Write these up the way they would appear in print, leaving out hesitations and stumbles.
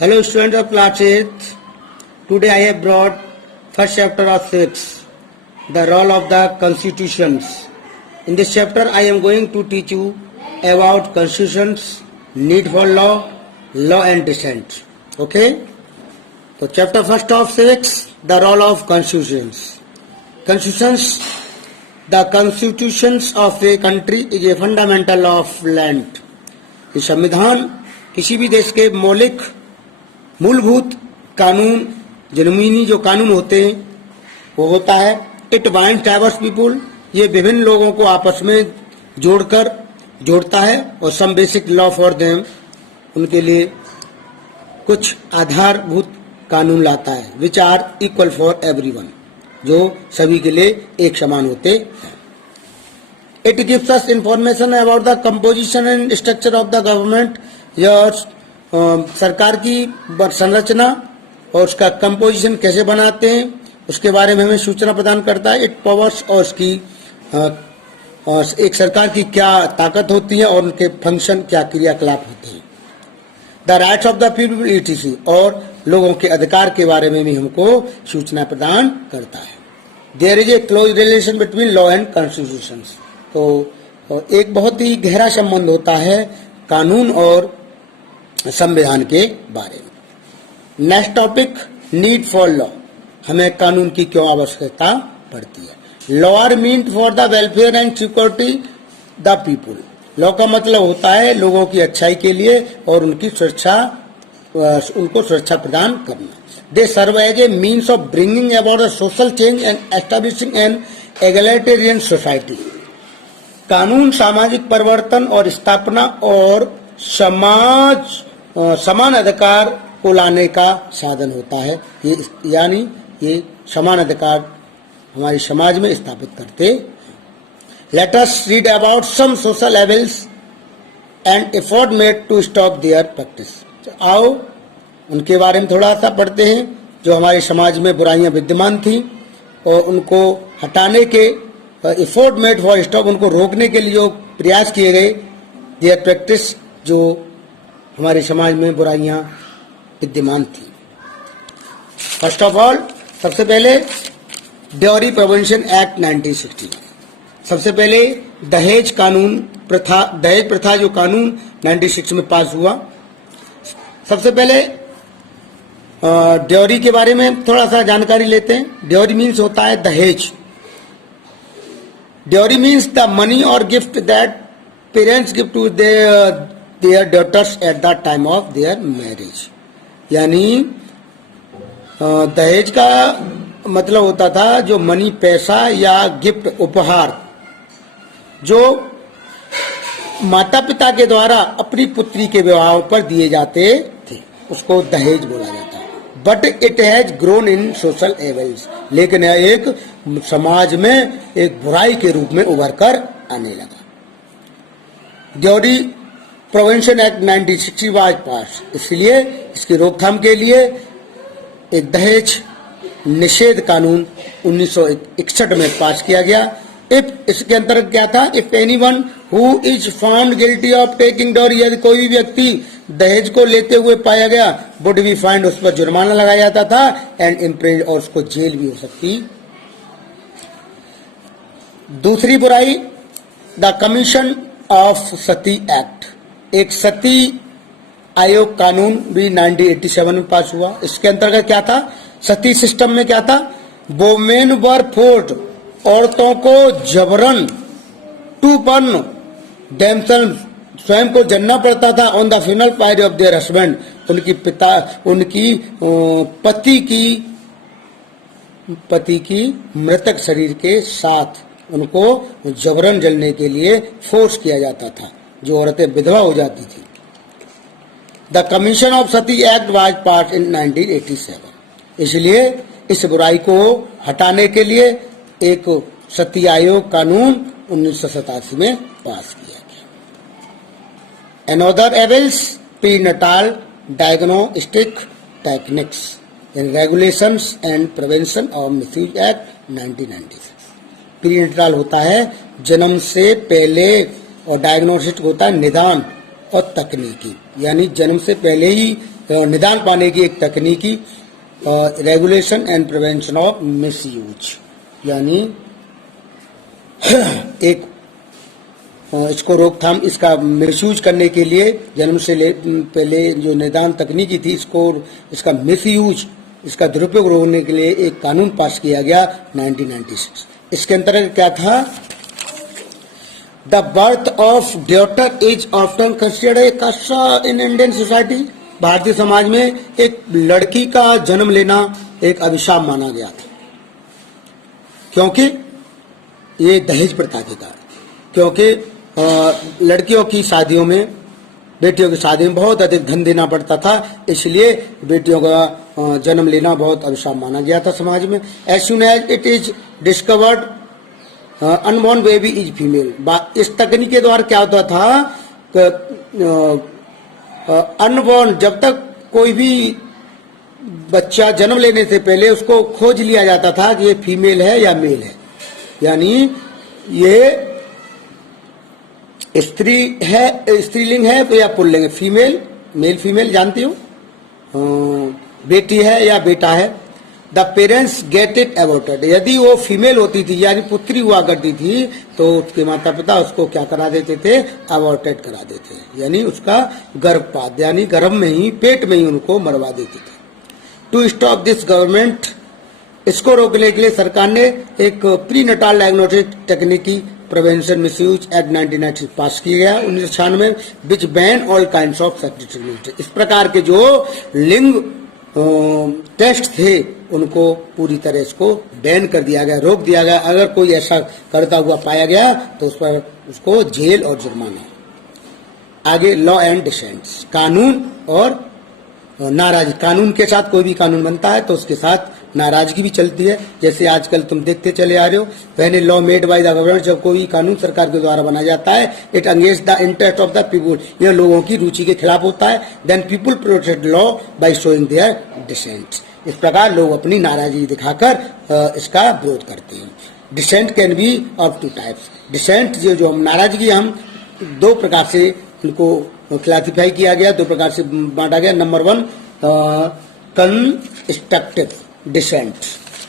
Hello students of class 8th. Today I have brought first chapter of 6, the role of the constitutions. In this chapter I am going to teach you about constitutions, need for law, law and dissent. Okay? So chapter first of 6, the role of constitutions. Constitutions, the constitutions of a country is a fundamental law of land. ये संविधान किसी भी देश के मौलिक मूलभूत कानून, जमीनी जो कानून होते हैं वो होता है. इट बाइंड्स डाइवर्स पीपुल, ये विभिन्न लोगों को आपस में जोड़ता है. और some basic law for them, उनके लिए कुछ आधारभूत कानून लाता है. Which are equal for everyone, जो सभी के लिए एक समान होते हैं. It gives us information about the composition and structure of the government. यह सरकार की संरचना और उसका कंपोजिशन कैसे बनाते हैं उसके बारे में हमें सूचना प्रदान करता है. इट पावर्स और उसकी एक सरकार की क्या ताकत होती है और उनके फंक्शन क्या क्रियाकलाप होते हैं. The rights of the people etc, और लोगों के अधिकार के बारे में भी हमको सूचना प्रदान करता है. There is a close relation between law and constitution. तो एक बहुत ही गहरा संबंध होता है कानून और संविधान के बारे में. Next topic, need for law. हमें कानून की क्यों आवश्यकता पड़ती है. Law are meant for the welfare and security the people. Law का मतलब होता है लोगों की अच्छाई के लिए और उनकी सुरक्षा, उनको सुरक्षा प्रदान करना. They serve as a means of bringing about the social change and establishing an egalitarian society. कानून सामाजिक परिवर्तन और स्थापना और समान अधिकार को लाने का साधन होता है. ये समान अधिकार हमारे समाज में स्थापित करते. Let us read about some social evils and effort made to stop their practice. आओ उनके बारे में थोड़ा सा पढ़ते हैं जो हमारे समाज में बुराइयां विद्यमान थी और उनको हटाने के एफर्ट मेड फॉर स्टॉप, उनको रोकने के लिए जो प्रयास किए गए. देयर प्रैक्टिस, जो हमारे समाज में बुराइयां विद्यमान थी. फर्स्ट ऑफ ऑल, सबसे पहले ड्योरी प्रिवेंशन एक्ट 1960. सबसे पहले दहेज प्रथा जो कानून 1960 में पास हुआ. सबसे पहले ड्योरी के बारे में थोड़ा सा जानकारी लेते हैं. ड्योरी मीन्स होता है दहेज. Dowry means the money or gift that parents give to their daughters at the time of their marriage. यानी दहेज का मतलब होता था जो मनी, पैसा या गिफ्ट, उपहार जो माता पिता के द्वारा अपनी पुत्री के विवाह पर दिए जाते थे, उसको दहेज बोला जाता है. But it has grown in social evils, लेकिन यह एक समाज में एक बुराई के रूप में उभर कर आने लगा. ड्योरी प्रिवेंशन एक्ट 1960 वाज पास. इसलिए इसकी रोकथाम के लिए एक दहेज निषेध कानून 1961 में पास किया गया. इसके अंतर्गत क्या था, if anyone who is found guilty of taking dowry, यदि कोई व्यक्ति दहेज को लेते हुए पाया गया, वुड बी फाइंड, उस पर जुर्माना लगाया जाता था, एंड इम्प्रिज, और उसको जेल भी हो सकती. दूसरी बुराई, the commission of sati act. एक सती आयोग कानून भी 1987 में पास हुआ. इसके अंतर्गत क्या था, सती सिस्टम में क्या था, वोमेन वर फोर्स्ड, औरतों को जबरन टू बर्न देमसेल्व्स, स्वयं को जलना पड़ता था, on the funeral pyre of their husband, उनकी पति की मृतक शरीर के साथ उनको जबरन जलने के लिए फोर्स किया जाता था, जो औरतें विधवा हो जाती थी. The commission of sati act was passed in 1987. इसलिए इस बुराई को हटाने के लिए एक सती आयोग कानून 1987 में पास किया गया. Another evils, prenatal diagnostic techniques in regulations and prevention of misuse act 1996. Prenatal होता है जन्म से पहले और डायग्नोस्टिक होता है निदान और तकनीकी, यानी जन्म से पहले ही निदान पाने की एक तकनीकी regulation and prevention of miss use, यानी एक इसको रोकथाम, इसका मिसयूज करने के लिए जन्म से पहले जो निदान तकनीकी थी, इसका मिसयूज, इसका दुरुपयोग रोकने के लिए एक कानून पास किया गया 1996। इसके अंतर्गत क्या था? The birth of daughter is often considered a कस्ट in Indian society. Bharatiya Samaj में एक लड़की का जन्म लेना एक अभिशाप माना गया था, क्योंकि ये दहेज प्रथा के कारण, क्योंकि लड़कियों की शादियों में, बेटियों की शादी में बहुत अधिक धन देना पड़ता था, इसलिए बेटियों का जन्म लेना बहुत अभिशाप माना गया था समाज में। As soon as it is discovered unborn baby is female. इस तकनीक के द्वारा क्या होता था? अनबॉर्न, जब तक कोई भी बच्चा जन्म लेने से पहले उसको खोज लिया जाता था कि ये फीमेल है या मेल है, यानी ये स्त्री है, स्त्रीलिंग है या पुल्लिंग है, फीमेल, मेल फीमेल जानती हो, बेटी है या बेटा है। The parents get it aborted. यदि वो फीमेल होती थी यानी पुत्री हुआ करती थी तो उसके माता पिता उसको क्या करा देते थे? अबॉर्टेड करा देते, यानी उसका गर्भपात, यानी गर्भ में ही, पेट में ही उनको मरवा देते थे। टू स्टॉप दिस गवर्नमेंट, इसको रोकने के लिए सरकार ने एक prenatal diagnostic techniques prevention misuse act 1990 pass किया गया 1996, which ban all kinds of sex treatment. इस प्रकार के जो लिंग टेस्ट थे उनको पूरी तरह इसको बैन कर दिया गया, रोक दिया गया। अगर कोई ऐसा करता हुआ पाया गया तो उस पर उसको जेल और जुर्माना। आगे लॉ एंड डिसेंट्स, कानून और नाराजगी। कानून के साथ कोई भी कानून बनता है तो उसके साथ नाराजगी भी चलती है, जैसे आजकल तुम देखते चले आ रहे हो। When a law made by the government, जब कोई कानून सरकार के द्वारा बनाया जाता है, it against the interest of the people, यह लोगों की रुचि के खिलाफ होता है। Then people protest law by showing their dissent. इस प्रकार लोग अपनी नाराजगी दिखाकर इसका विरोध करते हैं। Dissent can be of two types. Dissent जो नाराजगी, हम दो प्रकार से इनको क्लासिफाई किया गया, दो प्रकार से बांटा गया। Number 1 constructive dissent.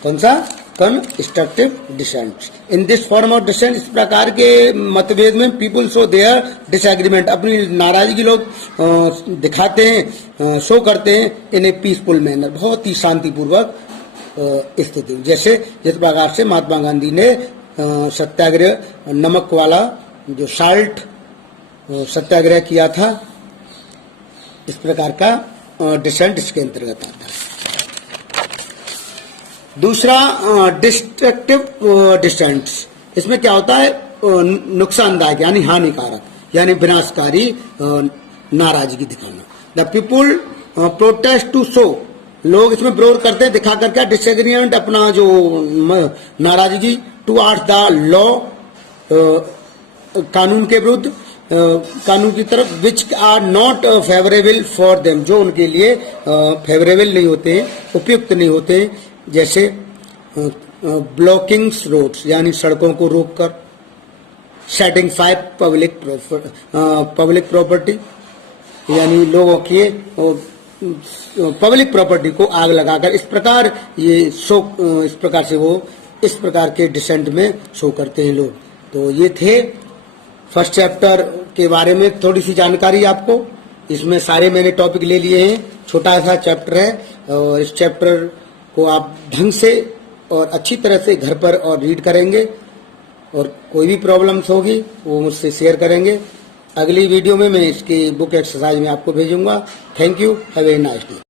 कौन सा? Constructive dissent. In this form of dissent, इस प्रकार के मतभेद में पीपुल शो देयर डिसएग्रीमेंट, अपनी नाराजगी लोग दिखाते हैं, शो करते हैं इन ए पीसफुल मैनर, बहुत ही शांतिपूर्वक स्थिति। जैसे जिस प्रकार से महात्मा गांधी ने सत्याग्रह, नमक वाला जो साल्ट सत्याग्रह किया था, इस प्रकार का डिसेंट इसके अंतर्गत आता है। दूसरा डिस्ट्रक्टिव डिसेंट, इसमें क्या होता है? नुकसानदायक यानी हानिकारक, यानी विनाशकारी नाराजगी दिखाना। The people protest to show, लोग इसमें विरोध करते हैं दिखा करके डिसएग्रीमेंट, अपना जो नाराजगी, टुवर्ड्स द लॉ, कानून के विरुद्ध, कानून की तरफ, which are not favourable for them, जो उनके लिए फेवरेबल नहीं होते, उपयुक्त नहीं होते। जैसे ब्लॉकिंग रोड्स, यानी सड़कों को रोककर, सेटिंग फायर पब्लिक प्रॉपर्टी, यानी लोगों की पब्लिक प्रॉपर्टी को आग लगाकर, इस प्रकार ये शो, इस प्रकार से वो इस प्रकार के डिसेंट में शो करते हैं लोग। तो ये थे फर्स्ट चैप्टर के बारे में थोड़ी सी जानकारी आपको। इसमें सारे मैंने टॉपिक ले लिए हैं, छोटा सा चैप्टर है, और इस चैप्टर को आप ढंग से और अच्छी तरह से घर पर और रीड करेंगे, और कोई भी प्रॉब्लम्स होगी वो मुझसे शेयर करेंगे। अगली वीडियो में मैं इसकी बुक एक्सरसाइज में आपको भेजूंगा। Thank you, have a nice day.